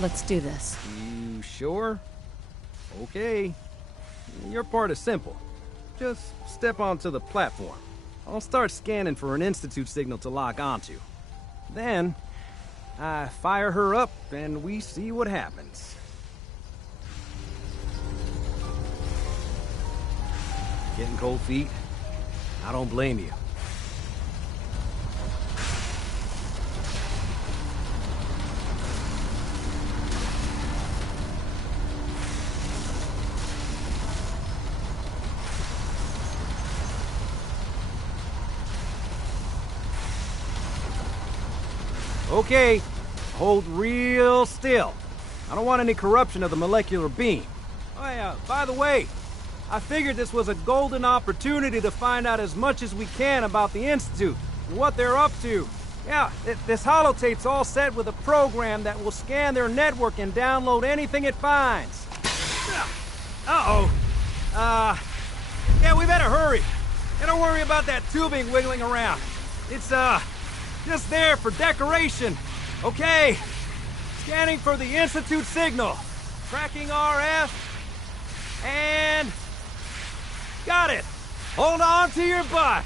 Let's do this. You sure? Okay. Your part is simple. Just step onto the platform. I'll start scanning for an Institute signal to lock onto. Then, I fire her up and we see what happens. Getting cold feet? I don't blame you. Okay, hold real still. I don't want any corruption of the molecular beam. Oh yeah, by the way, I figured this was a golden opportunity to find out as much as we can about the Institute and what they're up to. Yeah, this holotape's all set with a program that will scan their network and download anything it finds. Uh-oh. Yeah, we better hurry. And don't worry about that tubing wiggling around. It's, just there for decoration. Okay. Scanning for the Institute signal. Tracking RF. And... got it. Hold on to your butt.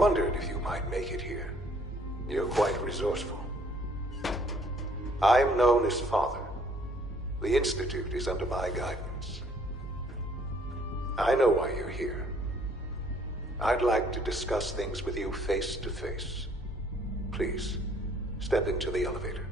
wondered if you might make it here. You're quite resourceful. I'm known as Father. The Institute is under my guidance. I know why you're here. I'd like to discuss things with you face to face. Please, step into the elevator.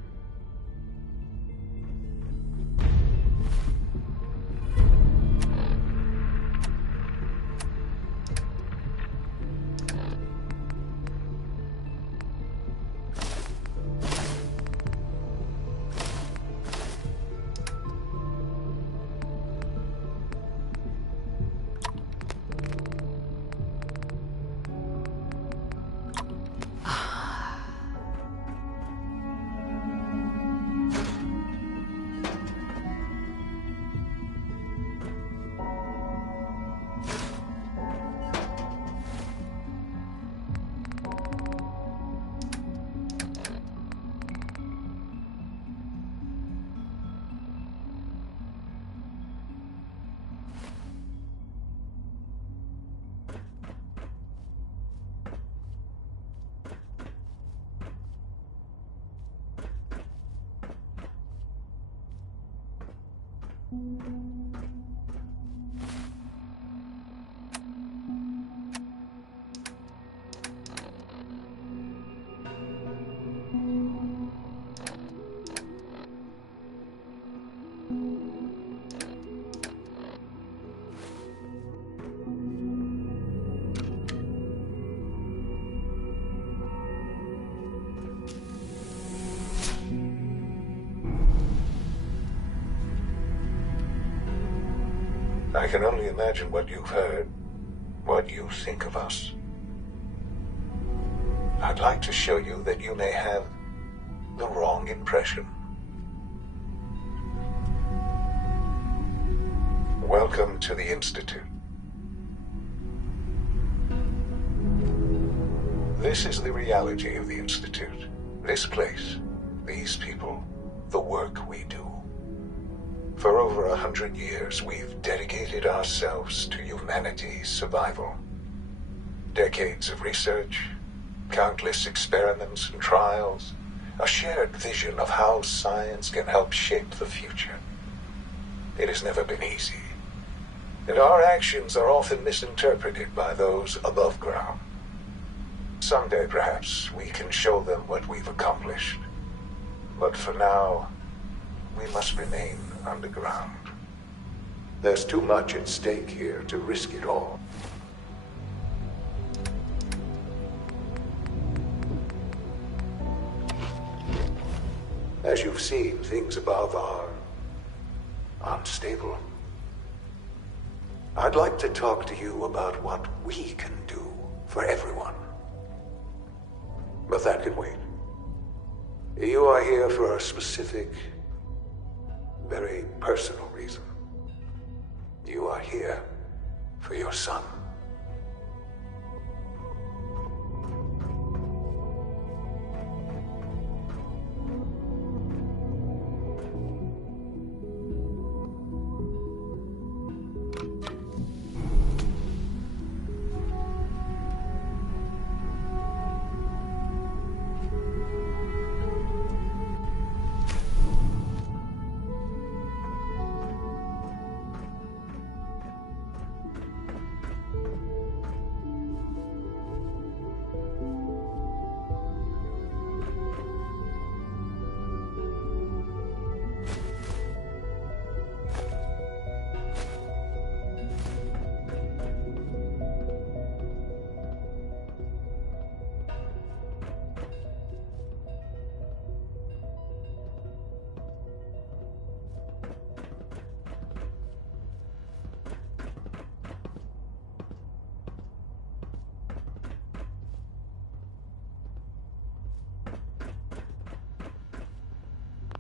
I can only imagine what you've heard, what you think of us. I'd like to show you that you may have the wrong impression. Welcome to the Institute. This is the reality of the Institute. This place, these people, the work we do. For over 100 years, we've dedicated ourselves to humanity's survival. Decades of research, countless experiments and trials, a shared vision of how science can help shape the future. It has never been easy, and our actions are often misinterpreted by those above ground. Someday, perhaps, we can show them what we've accomplished. But for now, we must remain underground. There's too much at stake here to risk it all. As you've seen, things above are unstable. I'd like to talk to you about what we can do for everyone. But that can wait. You are here for a specific, very personal reason. You are here for your son.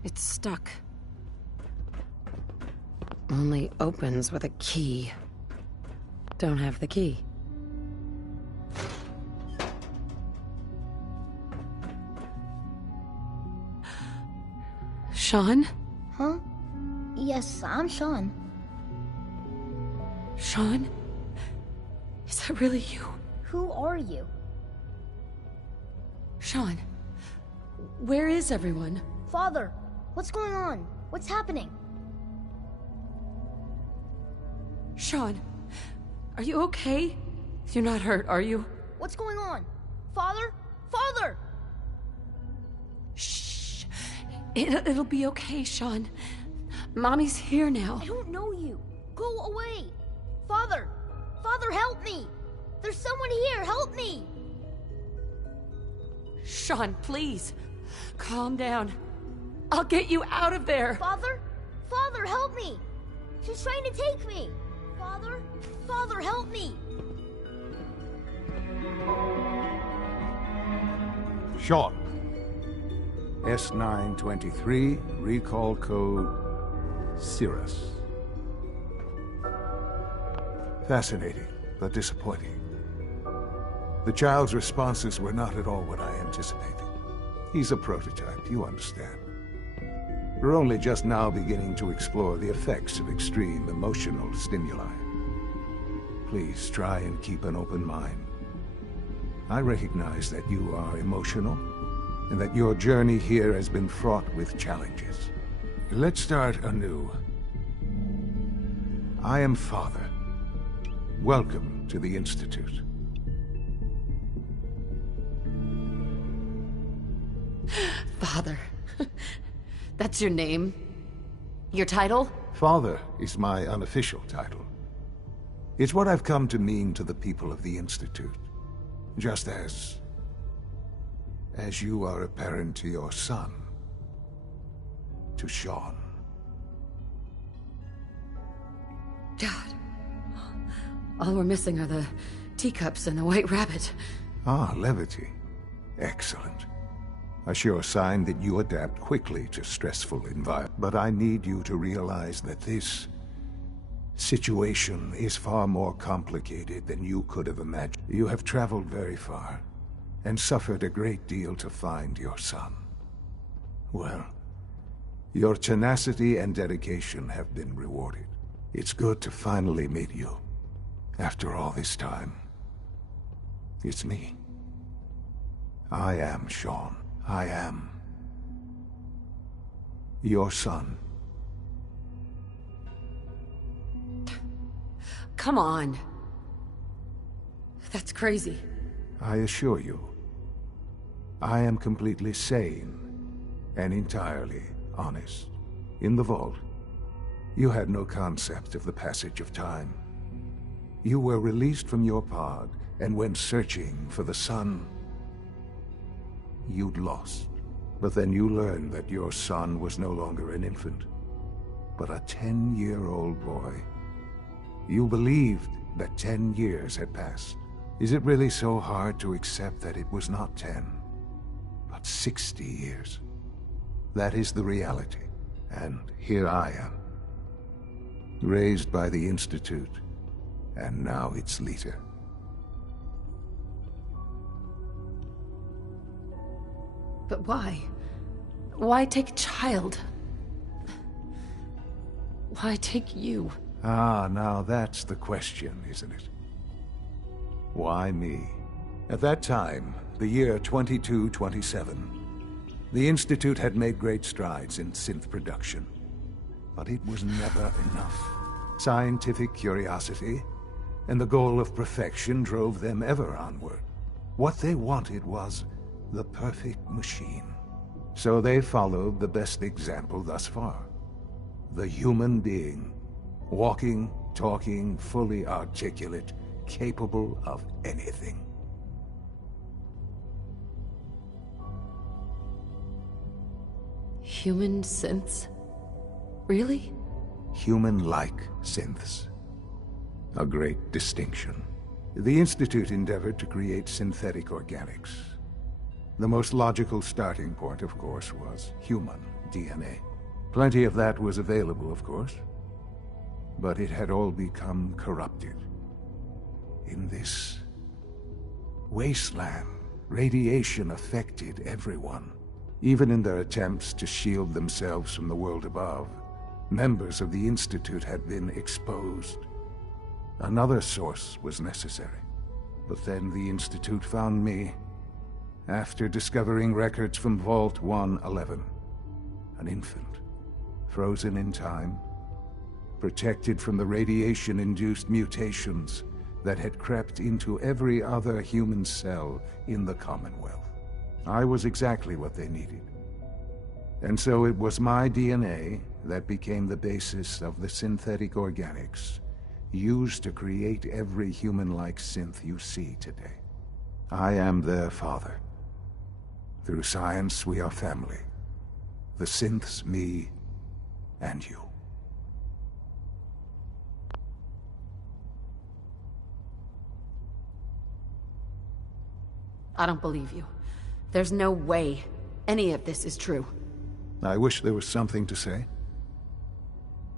It's stuck. Only opens with a key. Don't have the key. Sean? Huh? Yes, I'm Sean. Sean? Is that really you? Who are you? Sean, where is everyone? Father, what's going on? What's happening? Sean, are you okay? You're not hurt, are you? What's going on? Father? Father! Shh. It'll be okay, Sean. Mommy's here now. I don't know you. Go away. Father! Father, help me! There's someone here, help me! Sean, please. Calm down. I'll get you out of there. Father? Father, help me! She's trying to take me! Father? Father, help me! Sean. S923, recall code Cirrus. Fascinating, but disappointing. The child's responses were not at all what I anticipated. He's a prototype, you understand. We're only just now beginning to explore the effects of extreme emotional stimuli. Please try and keep an open mind. I recognize that you are emotional, and that your journey here has been fraught with challenges. Let's start anew. I am Father. Welcome to the Institute. Father. That's your name? Your title? Father is my unofficial title. It's what I've come to mean to the people of the Institute. Just as you are a parent to your son, to Sean. God. All we're missing are the teacups and the white rabbit. Ah, levity. Excellent. A sure sign that you adapt quickly to stressful environments. But I need you to realize that this situation is far more complicated than you could have imagined. You have traveled very far, and suffered a great deal to find your son. Well, your tenacity and dedication have been rewarded. It's good to finally meet you. After all this time, it's me. I am Sean. I am your son. Come on. That's crazy. I assure you, I am completely sane and entirely honest. In the vault, you had no concept of the passage of time. You were released from your pod and went searching for the sun you'd lost. But then you learned that your son was no longer an infant, but a 10-year-old boy. You believed that 10 years had passed. Is it really so hard to accept that it was not 10, but 60 years? That is the reality, and here I am, raised by the Institute, and now its leader. But why? Why take a child? Why take you? Ah, now that's the question, isn't it? Why me? At that time, the year 2227, the Institute had made great strides in synth production. But it was never enough. Scientific curiosity and the goal of perfection drove them ever onward. What they wanted was the perfect machine. So they followed the best example thus far. The human being. Walking, talking, fully articulate, capable of anything. Human synths? Really? Human-like synths. A great distinction. The Institute endeavored to create synthetic organics. The most logical starting point, of course, was human DNA. Plenty of that was available, of course. But it had all become corrupted. In this wasteland, radiation affected everyone. Even in their attempts to shield themselves from the world above, members of the Institute had been exposed. Another source was necessary. But then the Institute found me, after discovering records from Vault 111. An infant, frozen in time, protected from the radiation-induced mutations that had crept into every other human cell in the Commonwealth. I was exactly what they needed. And so it was my DNA that became the basis of the synthetic organics used to create every human-like synth you see today. I am their father. Through science, we are family. The synths, me, and you. I don't believe you. There's no way any of this is true. I wish there was something to say.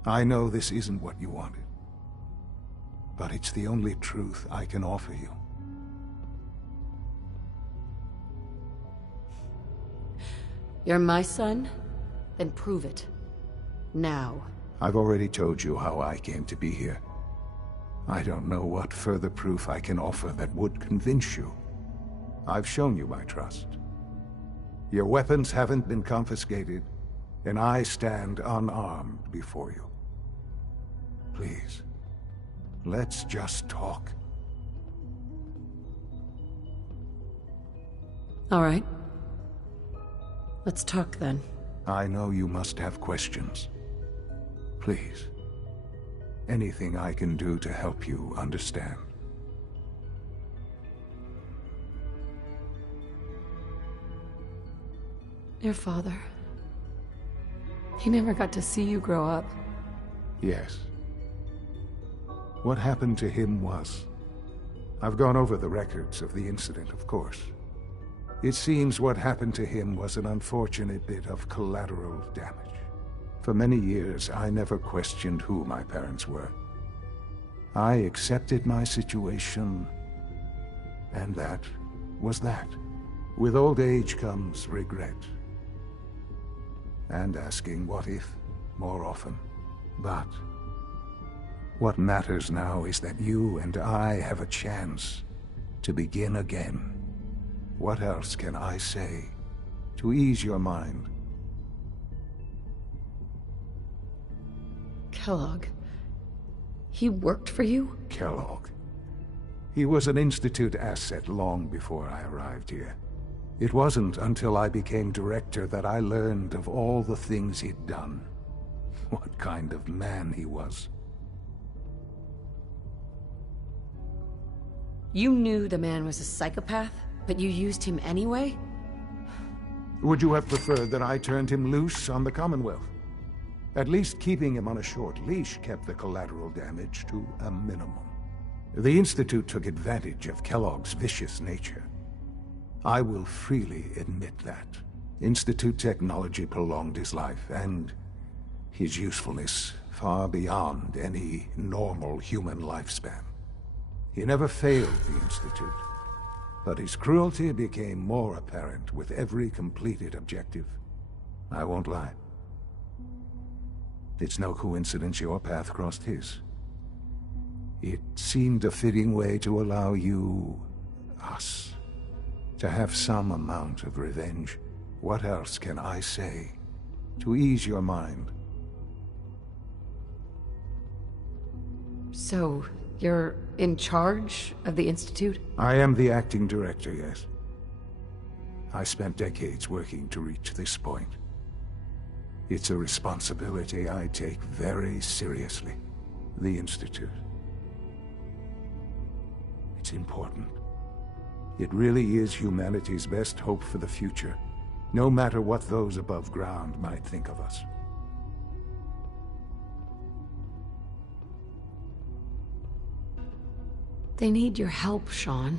I know this isn't what you wanted, but it's the only truth I can offer you. You're my son? Then prove it. Now. I've already told you how I came to be here. I don't know what further proof I can offer that would convince you. I've shown you my trust. Your weapons haven't been confiscated, and I stand unarmed before you. Please, let's just talk. All right. Let's talk then. I know you must have questions. Please, anything I can do to help you understand. Your father. He never got to see you grow up. Yes. What happened to him was... I've gone over the records of the incident, of course. It seems what happened to him was an unfortunate bit of collateral damage. For many years, I never questioned who my parents were. I accepted my situation, and that was that. With old age comes regret. And asking what if more often. But what matters now is that you and I have a chance to begin again. What else can I say to ease your mind? Kellogg. He worked for you? Kellogg. He was an Institute asset long before I arrived here. It wasn't until I became director that I learned of all the things he'd done. What kind of man he was. You knew the man was a psychopath, but you used him anyway? Would you have preferred that I turned him loose on the Commonwealth? At least keeping him on a short leash kept the collateral damage to a minimum. The Institute took advantage of Kellogg's vicious nature. I will freely admit that. Institute technology prolonged his life, and his usefulness far beyond any normal human lifespan. He never failed the Institute, but his cruelty became more apparent with every completed objective. I won't lie. It's no coincidence your path crossed his. It seemed a fitting way to allow you, us, to have some amount of revenge. What else can I say to ease your mind? So, you're in charge of the Institute? I am the acting director, yes. I spent decades working to reach this point. It's a responsibility I take very seriously. The Institute. It's important. It really is humanity's best hope for the future, no matter what those above ground might think of us. They need your help, Sean.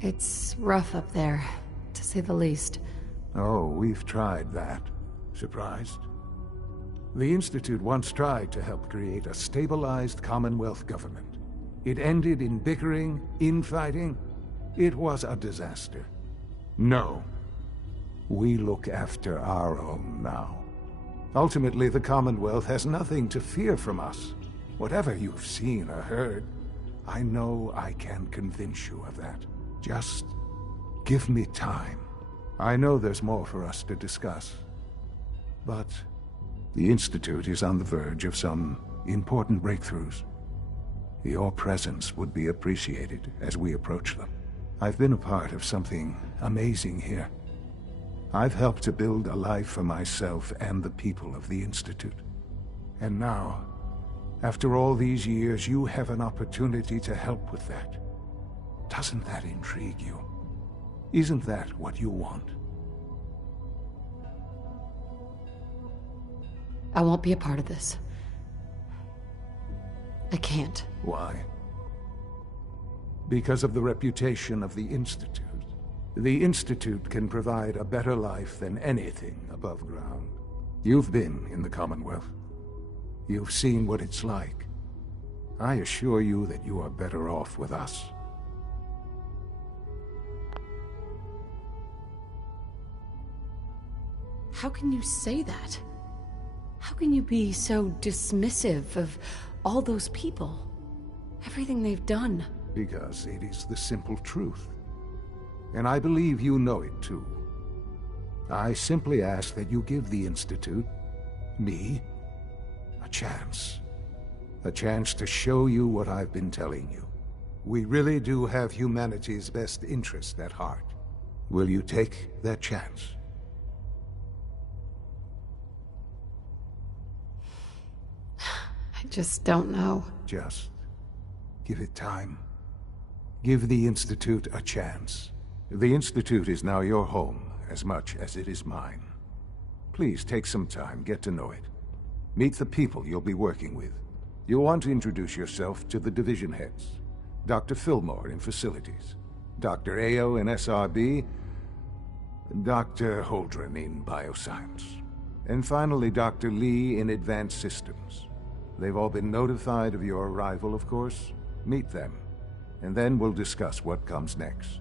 It's rough up there, to say the least. Oh, we've tried that. Surprised? The Institute once tried to help create a stabilized Commonwealth government. It ended in bickering, infighting. It was a disaster. No. We look after our own now. Ultimately, the Commonwealth has nothing to fear from us. Whatever you've seen or heard, I know I can convince you of that. Just Give me time. I know there's more for us to discuss. But the Institute is on the verge of some important breakthroughs. Your presence would be appreciated as we approach them. I've been a part of something amazing here. I've helped to build a life for myself and the people of the Institute. And now, after all these years, you have an opportunity to help with that. Doesn't that intrigue you? Isn't that what you want? I won't be a part of this. I can't. Why? Because of the reputation of the Institute. The Institute can provide a better life than anything above ground. You've been in the Commonwealth. You've seen what it's like. I assure you that you are better off with us. How can you say that? How can you be so dismissive of all those people? Everything they've done? Because it is the simple truth. And I believe you know it too. I simply ask that you give the Institute, me, a chance. A chance to show you what I've been telling you. We really do have humanity's best interest at heart. Will you take that chance? I just don't know. Just give it time. Give the Institute a chance. The Institute is now your home as much as it is mine. Please take some time, get to know it. Meet the people you'll be working with. You'll want to introduce yourself to the division heads. Dr. Fillmore in Facilities, Dr. Ao in SRB, Dr. Holdren in Bioscience, and finally Dr. Lee in Advanced Systems. They've all been notified of your arrival, of course. Meet them, and then we'll discuss what comes next.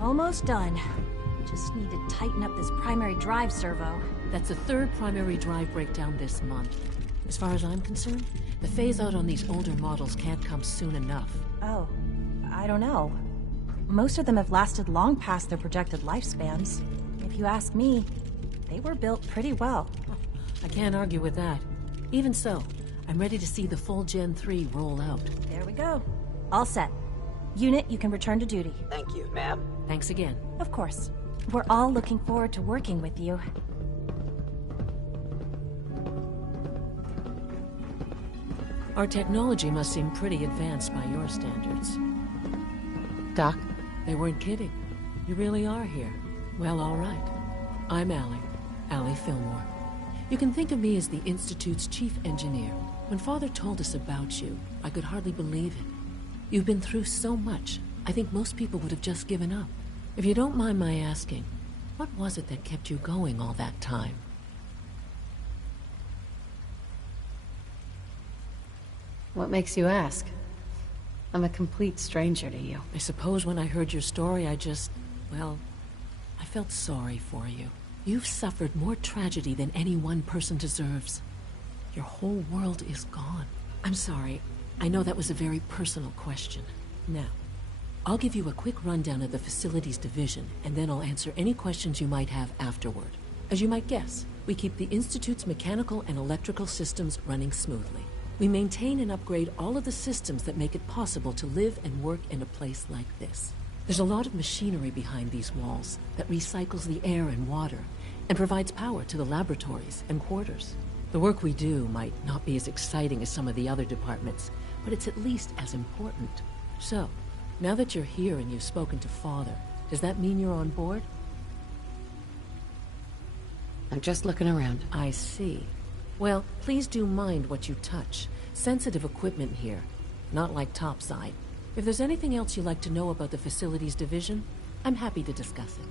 Almost done. Just need to tighten up this primary drive servo. That's the third primary drive breakdown this month. As far as I'm concerned, the phase-out on these older models can't come soon enough. Oh, I don't know. Most of them have lasted long past their projected lifespans. If you ask me, they were built pretty well. I can't argue with that. Even so, I'm ready to see the full Gen 3 roll out. There we go. All set. Unit, you can return to duty. Thank you, ma'am. Thanks again. Of course. We're all looking forward to working with you. Our technology must seem pretty advanced by your standards. Doc? They weren't kidding. You really are here. Well, all right. I'm Allie Fillmore. You can think of me as the Institute's chief engineer. When Father told us about you, I could hardly believe it. You've been through so much, I think most people would have just given up. If you don't mind my asking, what was it that kept you going all that time? What makes you ask? I'm a complete stranger to you. I suppose when I heard your story, I felt sorry for you. You've suffered more tragedy than any one person deserves. Your whole world is gone. I'm sorry. I know that was a very personal question. Now, I'll give you a quick rundown of the Facilities Division, and then I'll answer any questions you might have afterward. As you might guess, we keep the Institute's mechanical and electrical systems running smoothly. We maintain and upgrade all of the systems that make it possible to live and work in a place like this. There's a lot of machinery behind these walls that recycles the air and water and provides power to the laboratories and quarters. The work we do might not be as exciting as some of the other departments, but it's at least as important. So, now that you're here and you've spoken to Father, does that mean you're on board? I'm just looking around. I see. Well, please do mind what you touch. Sensitive equipment here, not like topside. If there's anything else you'd like to know about the facilities division, I'm happy to discuss it.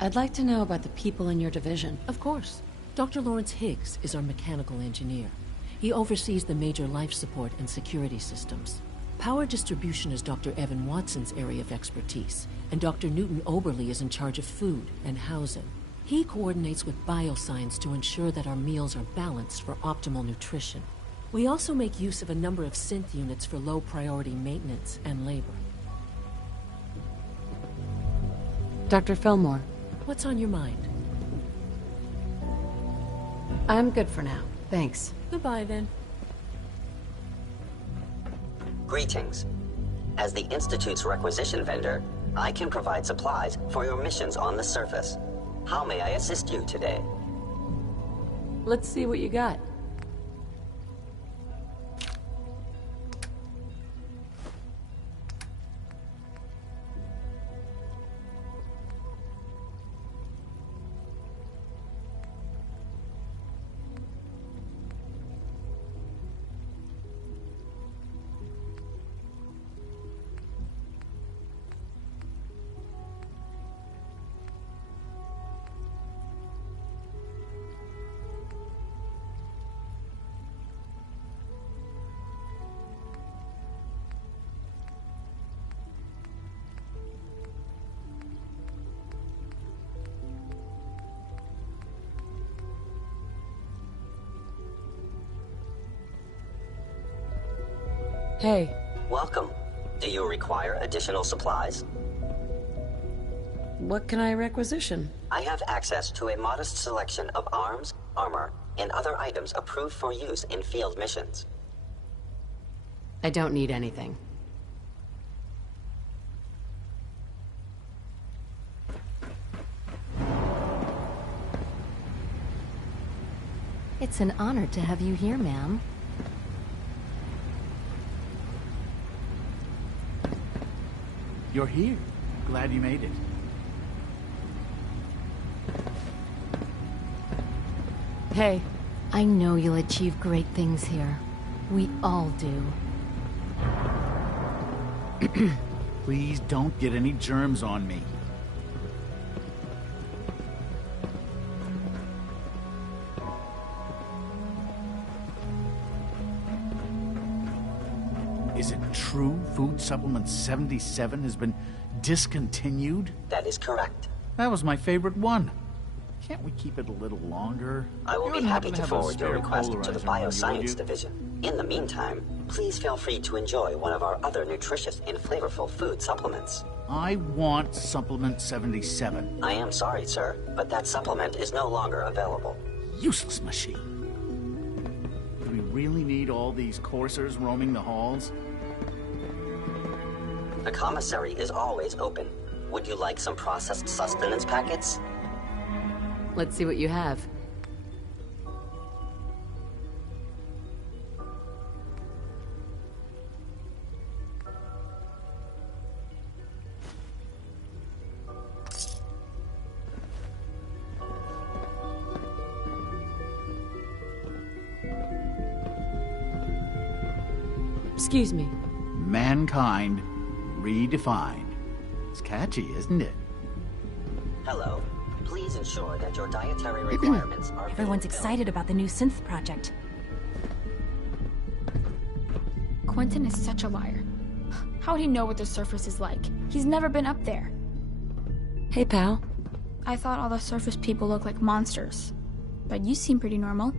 I'd like to know about the people in your division. Of course. Dr. Lawrence Higgs is our mechanical engineer. He oversees the major life support and security systems. Power distribution is Dr. Evan Watson's area of expertise, and Dr. Newton Oberly is in charge of food and housing. He coordinates with bioscience to ensure that our meals are balanced for optimal nutrition. We also make use of a number of synth units for low-priority maintenance and labor. Dr. Fillmore. What's on your mind? I'm good for now. Thanks. Goodbye, then. Greetings. As the Institute's requisition vendor, I can provide supplies for your missions on the surface. How may I assist you today? Let's see what you got. Hey. Welcome. Do you require additional supplies? What can I requisition? I have access to a modest selection of arms, armor, and other items approved for use in field missions. I don't need anything. It's an honor to have you here, ma'am. You're here. Glad you made it. Hey. I know you'll achieve great things here. We all do. Please don't get any germs on me. Is it true Food Supplement 77 has been discontinued? That is correct. That was my favorite one. Can't we keep it a little longer? I will be happy to forward your request to the Bioscience Bioscience Division. In the meantime, please feel free to enjoy one of our other nutritious and flavorful food supplements. I want Supplement 77. I am sorry, sir, but that supplement is no longer available. Useless machine. Do we really need all these coursers roaming the halls? The commissary is always open. Would you like some processed sustenance packets? Let's see what you have. Excuse me. Mankind redefined. It's catchy, isn't it? Hello. Please ensure that your dietary requirements are... Everyone's excited about the new synth project. Quentin is such a liar. How would he know what the surface is like? He's never been up there. Hey, pal. I thought all the surface people look like monsters. But you seem pretty normal.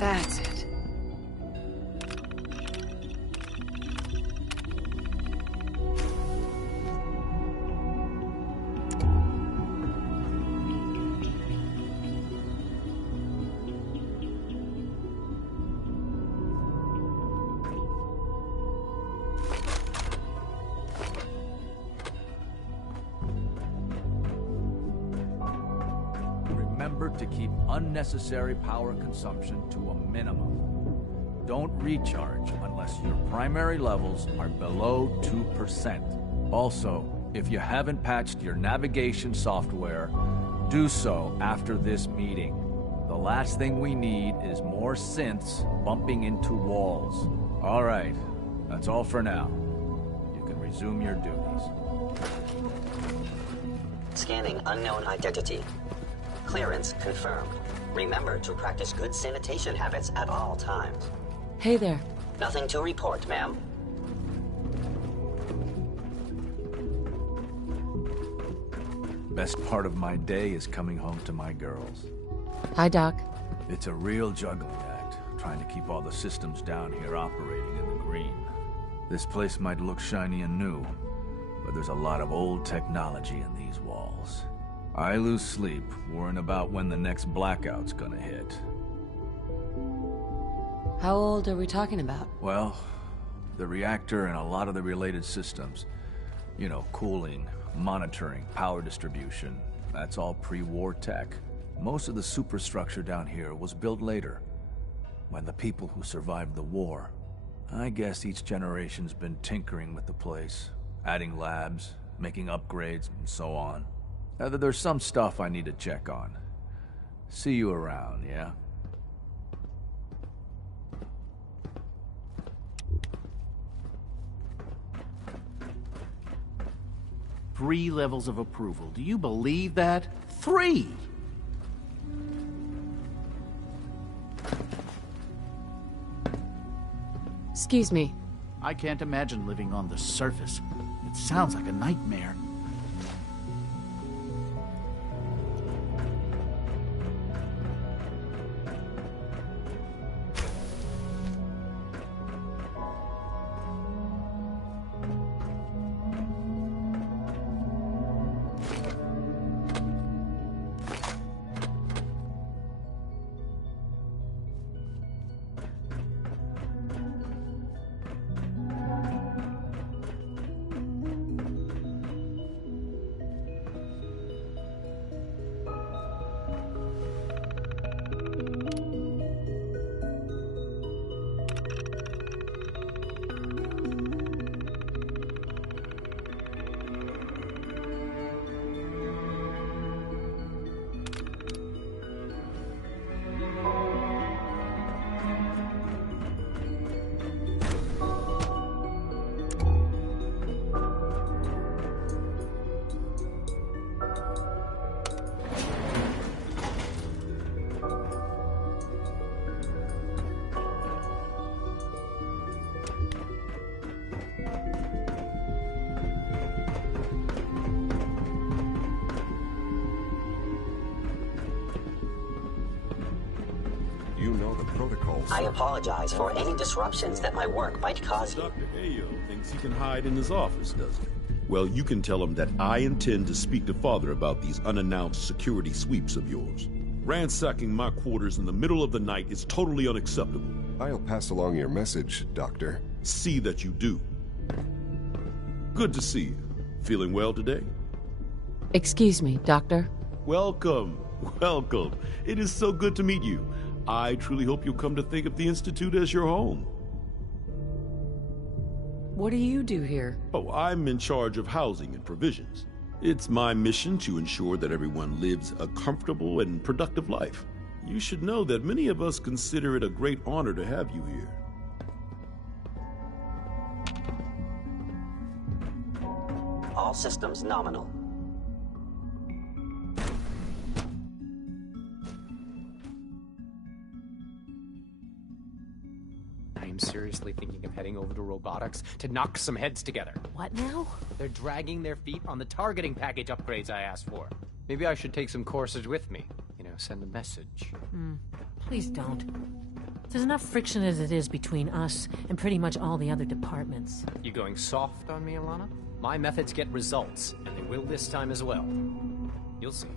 That's it. Remember to keep unnecessary power consumption to a minimum. Don't recharge unless your primary levels are below 2%. Also, if you haven't patched your navigation software, do so after this meeting. The last thing we need is more synths bumping into walls. All right, that's all for now. You can resume your duties. Scanning unknown identity. Clearance confirmed. Remember to practice good sanitation habits at all times. Hey there. Nothing to report, ma'am. Best part of my day is coming home to my girls. Hi, Doc. It's a real juggling act, trying to keep all the systems down here operating in the green. This place might look shiny and new, but there's a lot of old technology in these walls. I lose sleep worrying about when the next blackout's gonna hit. How old are we talking about? Well, the reactor and a lot of the related systems. You know, cooling, monitoring, power distribution. That's all pre-war tech. Most of the superstructure down here was built later, by the people who survived the war. I guess each generation's been tinkering with the place, adding labs, making upgrades, and so on. There's some stuff I need to check on. See you around, yeah? Three levels of approval. Do you believe that? 3! Excuse me. I can't imagine living on the surface. It sounds like a nightmare. I apologize for any disruptions that my work might cause you. Dr. Ayo thinks he can hide in his office, doesn't he? Well, you can tell him that I intend to speak to Father about these unannounced security sweeps of yours. Ransacking my quarters in the middle of the night is totally unacceptable. I'll pass along your message, Doctor. See that you do. Good to see you. Feeling well today? Excuse me, Doctor. Welcome. Welcome. It is so good to meet you. I truly hope you'll come to think of the Institute as your home. What do you do here? Oh, I'm in charge of housing and provisions. It's my mission to ensure that everyone lives a comfortable and productive life. You should know that many of us consider it a great honor to have you here. All systems nominal. I'm seriously thinking of heading over to robotics to knock some heads together. What now? They're dragging their feet on the targeting package upgrades I asked for. Maybe I should take some courses with me. You know, send a message. Please don't. There's enough friction as it is between us and pretty much all the other departments. You going soft on me, Alana? My methods get results, and they will this time as well. You'll see.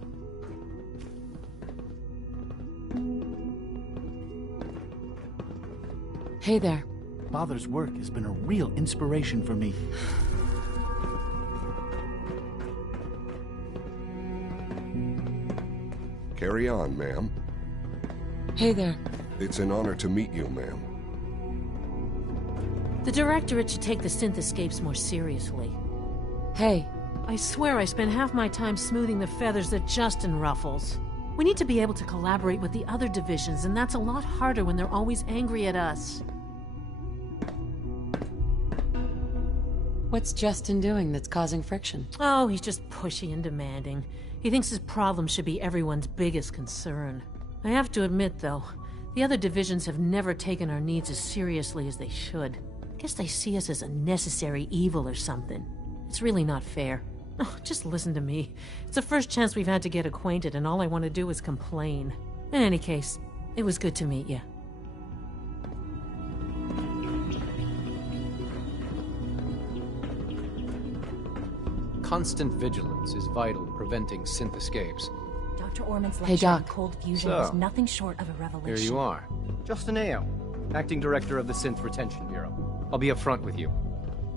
Hey there. Father's work has been a real inspiration for me. Carry on, ma'am. Hey there. It's an honor to meet you, ma'am. The Directorate should take the synth escapes more seriously. Hey, I swear I spend half my time smoothing the feathers that Justin ruffles. We need to be able to collaborate with the other divisions, and that's a lot harder when they're always angry at us. What's Justin doing that's causing friction? Oh, he's just pushy and demanding. He thinks his problem should be everyone's biggest concern. I have to admit, though, the other divisions have never taken our needs as seriously as they should. I guess they see us as a necessary evil or something. It's really not fair. Oh, just listen to me. It's the first chance we've had to get acquainted, and all I want to do is complain. In any case, it was good to meet you. Constant vigilance is vital to preventing synth escapes. Dr. Orman's Hey, lecture on Doc. cold fusion So, was nothing short of a revelation. Here you are. Justin Ao, Acting Director of the Synth Retention Bureau. I'll be upfront with you.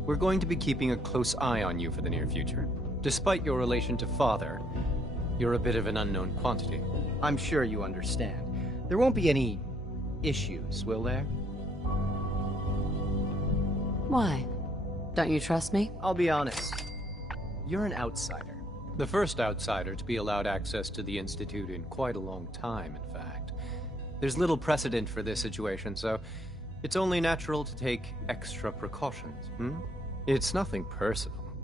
We're going to be keeping a close eye on you for the near future. Despite your relation to Father, you're a bit of an unknown quantity. I'm sure you understand. There won't be any issues, will there? Why? Don't you trust me? I'll be honest. You're an outsider. The first outsider to be allowed access to the Institute in quite a long time, in fact. There's little precedent for this situation, so it's only natural to take extra precautions, It's nothing personal,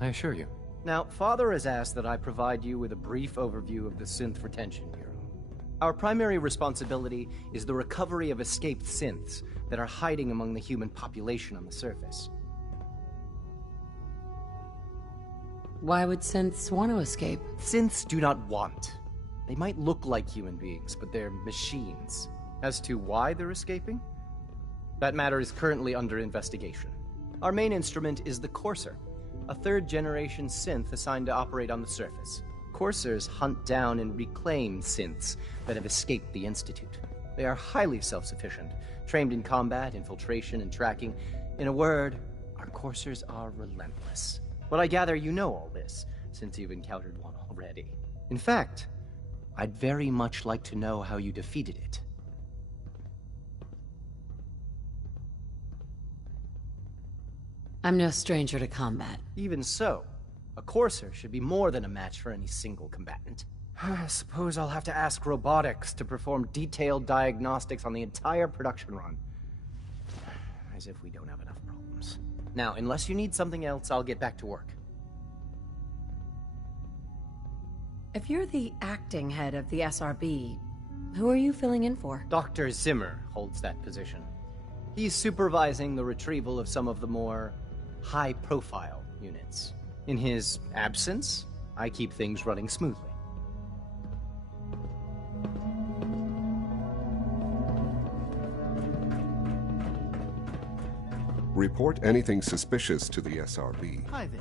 I assure you. Now, Father has asked that I provide you with a brief overview of the Synth Retention Bureau. Our primary responsibility is the recovery of escaped synths that are hiding among the human population on the surface. Why would synths want to escape? Synths do not want. They might look like human beings, but they're machines. As to why they're escaping? That matter is currently under investigation. Our main instrument is the Courser, a third-generation synth assigned to operate on the surface. Coursers hunt down and reclaim synths that have escaped the Institute. They are highly self-sufficient, trained in combat, infiltration, and tracking. In a word, our Coursers are relentless. But I gather you know all this, since you've encountered one already. In fact, I'd very much like to know how you defeated it. I'm no stranger to combat. Even so, a Courser should be more than a match for any single combatant. I suppose I'll have to ask robotics to perform detailed diagnostics on the entire production run. As if we don't have enough problems. Now, unless you need something else, I'll get back to work. If you're the acting head of the SRB, who are you filling in for? Dr. Zimmer holds that position. He's supervising the retrieval of some of the more high-profile units. In his absence, I keep things running smoothly. Report anything suspicious to the SRB. Hi there.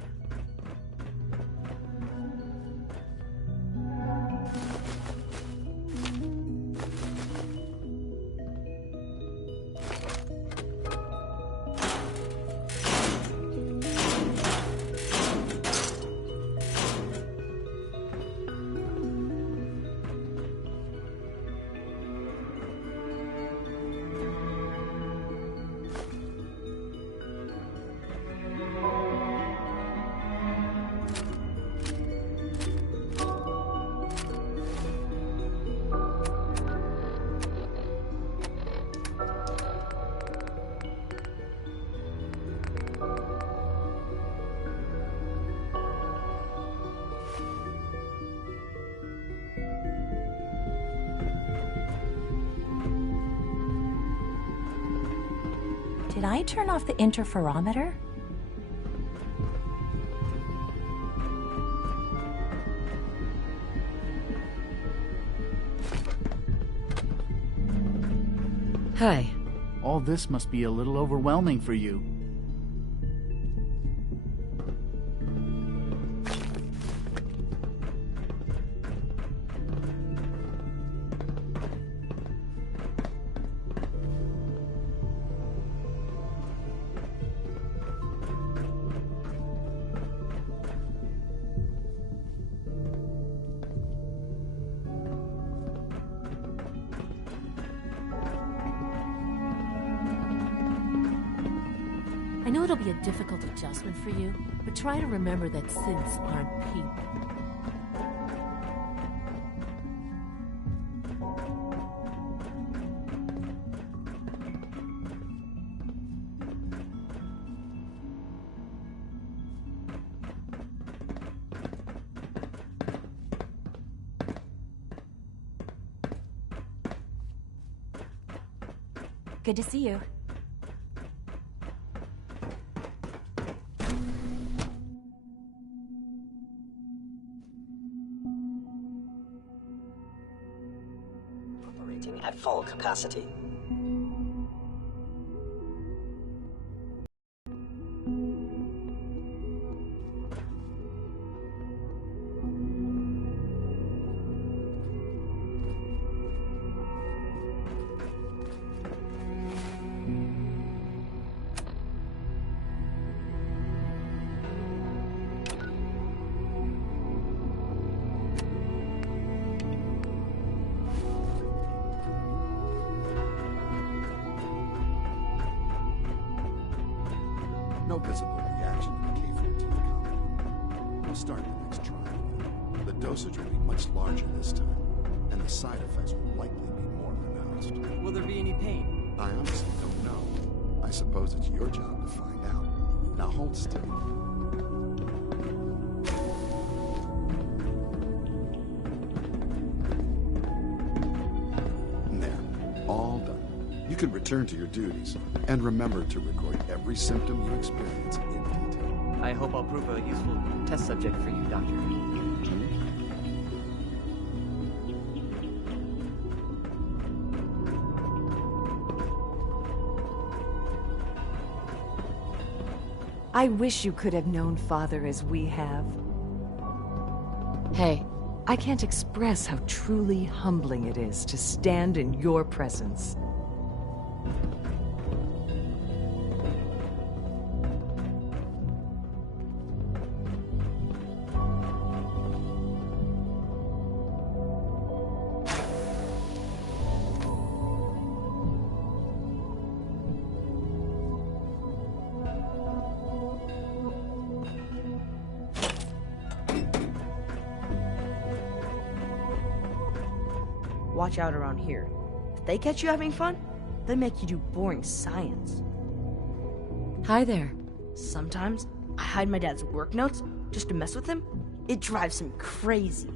Did I turn off the interferometer? Hi. All this must be a little overwhelming for you. I know it'll be a difficult adjustment for you, but try to remember that synths aren't people. Good to see you. Operating at full capacity. No visible reaction to the K-14 compound. We'll start the next trial. The dosage will be much larger this time, and the side effects will likely be more pronounced. Will there be any pain? I honestly don't know. I suppose it's your job to find out. Now hold still. There. All done. You can return to your duties, and remember to record every symptom you experience in detail. I hope I'll prove a useful test subject for you, Doctor. I wish you could have known Father as we have. Hey, I can't express how truly humbling it is to stand in your presence. Watch out around here. If they catch you having fun, they make you do boring science. Hi there. Sometimes I hide my dad's work notes just to mess with him. It drives him crazy.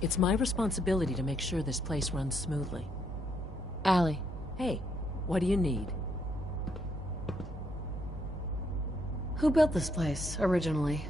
It's my responsibility to make sure this place runs smoothly. Allie. Hey, what do you need? Who built this place, originally?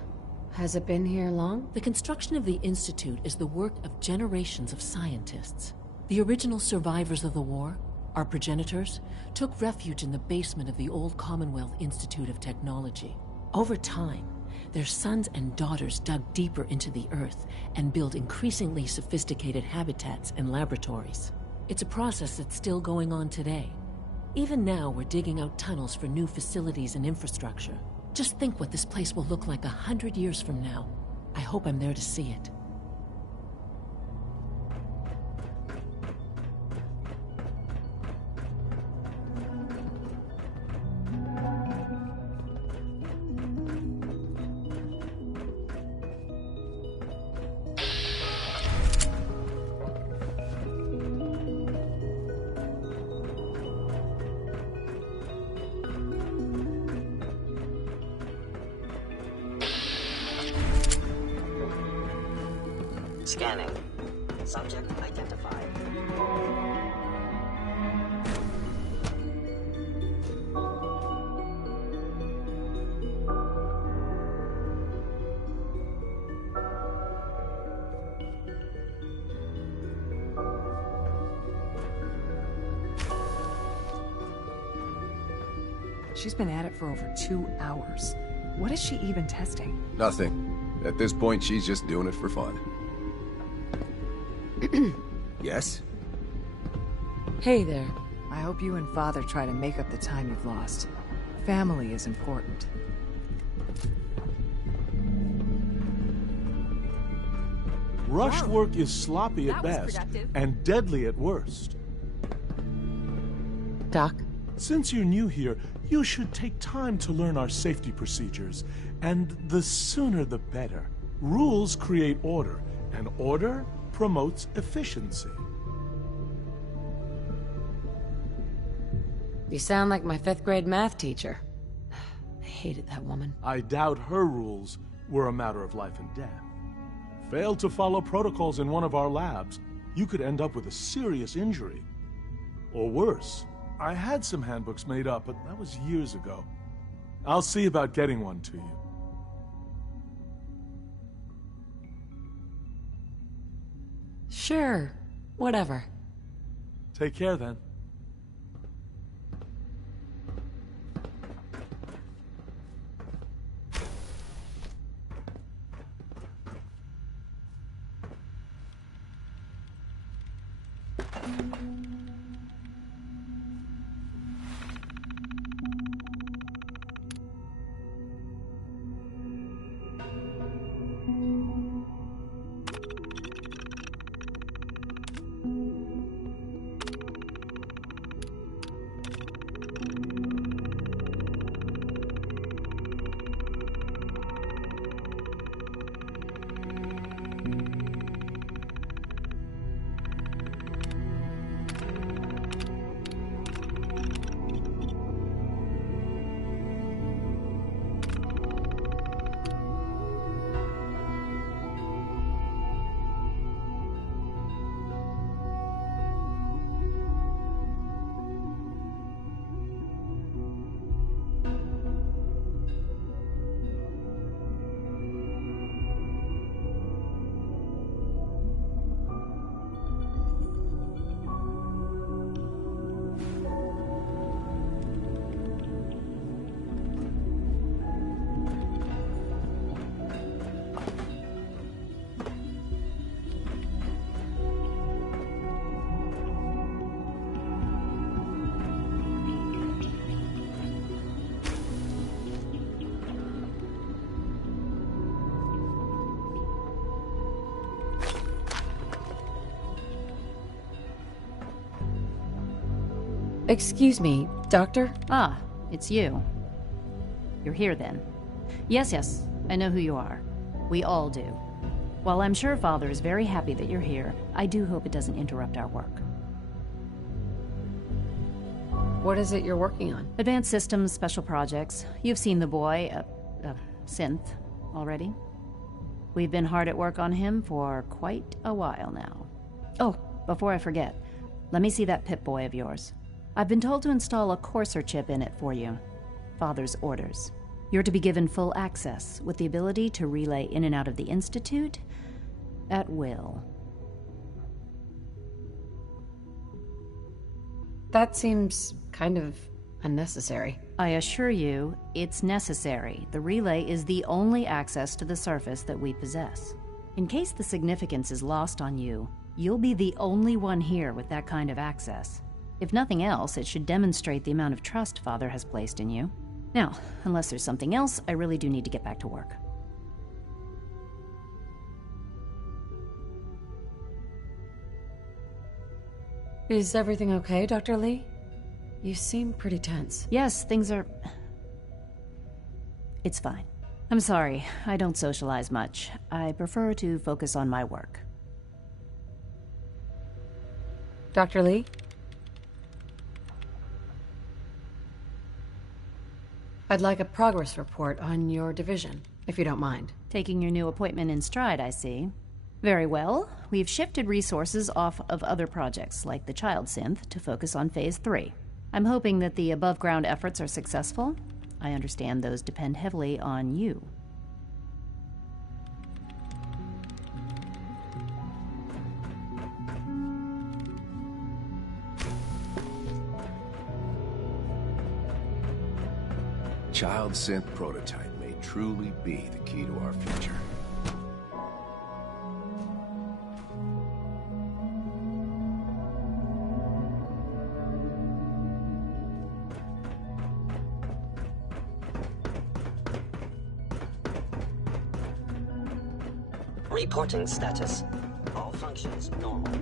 Has it been here long? The construction of the Institute is the work of generations of scientists. The original survivors of the war, our progenitors, took refuge in the basement of the old Commonwealth Institute of Technology. Over time, their sons and daughters dug deeper into the earth and built increasingly sophisticated habitats and laboratories. It's a process that's still going on today. Even now, we're digging out tunnels for new facilities and infrastructure. Just think what this place will look like 100 years from now. I hope I'm there to see it. Scanning. Subject identified. She's been at it for over 2 hours. What is she even testing? Nothing. At this point, she's just doing it for fun. Yes? Hey there. I hope you and Father try to make up the time you've lost. Family is important. Rushed work is sloppy at best and deadly at worst. Doc? Since you're new here, you should take time to learn our safety procedures. And the sooner the better. Rules create order, and order promotes efficiency. You sound like my 5th grade math teacher. I hated that woman. I doubt her rules were a matter of life and death. Fail to follow protocols in one of our labs, you could end up with a serious injury. Or worse. I had some handbooks made up, but that was years ago. I'll see about getting one to you. Sure. Whatever. Take care, then. Excuse me, Doctor? Ah, it's you. You're here then. Yes, I know who you are. We all do. While I'm sure Father is very happy that you're here, I do hope it doesn't interrupt our work. What is it you're working on? Advanced systems, special projects. You've seen the boy, Synth, already. We've been hard at work on him for quite a while now. Oh, before I forget, let me see that Pip-Boy of yours. I've been told to install a courser chip in it for you. Father's orders. You're to be given full access, with the ability to relay in and out of the Institute at will. That seems kind of unnecessary. I assure you, it's necessary. The relay is the only access to the surface that we possess. In case the significance is lost on you, you'll be the only one here with that kind of access. If nothing else, it should demonstrate the amount of trust Father has placed in you. Now, unless there's something else, I really do need to get back to work. Is everything okay, Dr. Lee? You seem pretty tense. Yes, things are... It's fine. I'm sorry, I don't socialize much. I prefer to focus on my work. Dr. Lee? I'd like a progress report on your division, if you don't mind. Taking your new appointment in stride, I see. Very well. We've shifted resources off of other projects, like the child synth, to focus on Phase 3. I'm hoping that the above-ground efforts are successful. I understand those depend heavily on you. Child synth prototype may truly be the key to our future. Reporting status. All functions normal.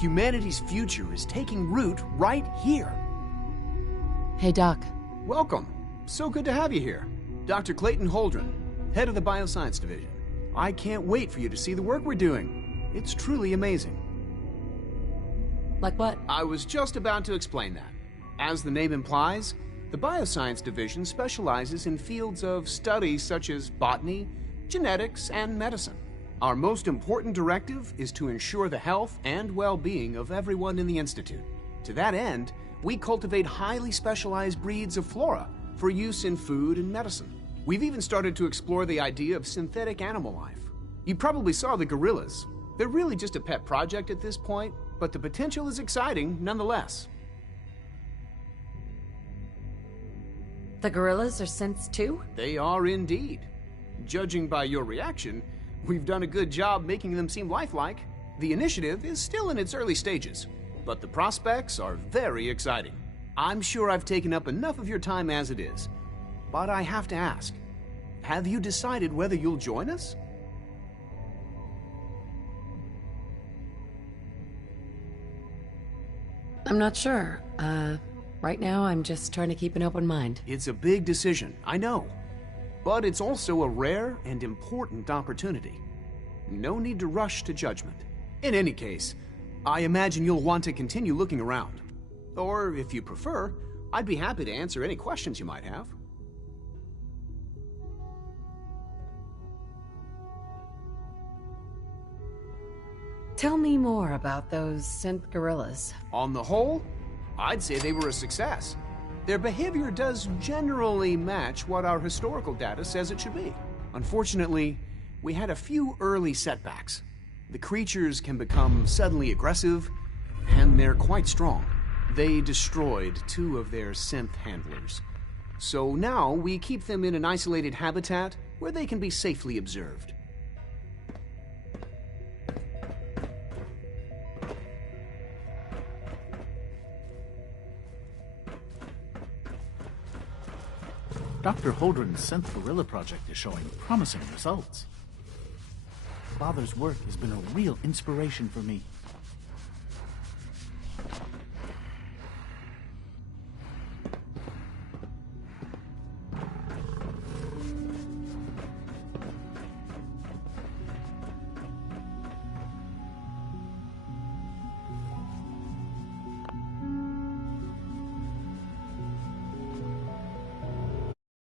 Humanity's future is taking root right here. Hey, Doc. Welcome. So good to have you here. Dr. Clayton Holdren, head of the Bioscience Division. I can't wait for you to see the work we're doing. It's truly amazing. Like what? I was just about to explain that. As the name implies, the Bioscience Division specializes in fields of study such as botany, genetics, and medicine. Our most important directive is to ensure the health and well-being of everyone in the Institute. To that end, we cultivate highly specialized breeds of flora for use in food and medicine. We've even started to explore the idea of synthetic animal life. You probably saw the gorillas. They're really just a pet project at this point, but the potential is exciting nonetheless. The gorillas are synths too? They are indeed. Judging by your reaction, we've done a good job making them seem lifelike. The initiative is still in its early stages, but the prospects are very exciting. I'm sure I've taken up enough of your time as it is, but I have to ask, have you decided whether you'll join us? I'm not sure. Right now I'm just trying to keep an open mind. It's a big decision, I know. But it's also a rare and important opportunity. No need to rush to judgment. In any case, I imagine you'll want to continue looking around. Or, if you prefer, I'd be happy to answer any questions you might have. Tell me more about those synth gorillas. On the whole, I'd say they were a success. Their behavior does generally match what our historical data says it should be. Unfortunately, we had a few early setbacks. The creatures can become suddenly aggressive, and they're quite strong. They destroyed 2 of their synth handlers. So now we keep them in an isolated habitat where they can be safely observed. Dr. Holdren's synth gorilla project is showing promising results. Father's work has been a real inspiration for me.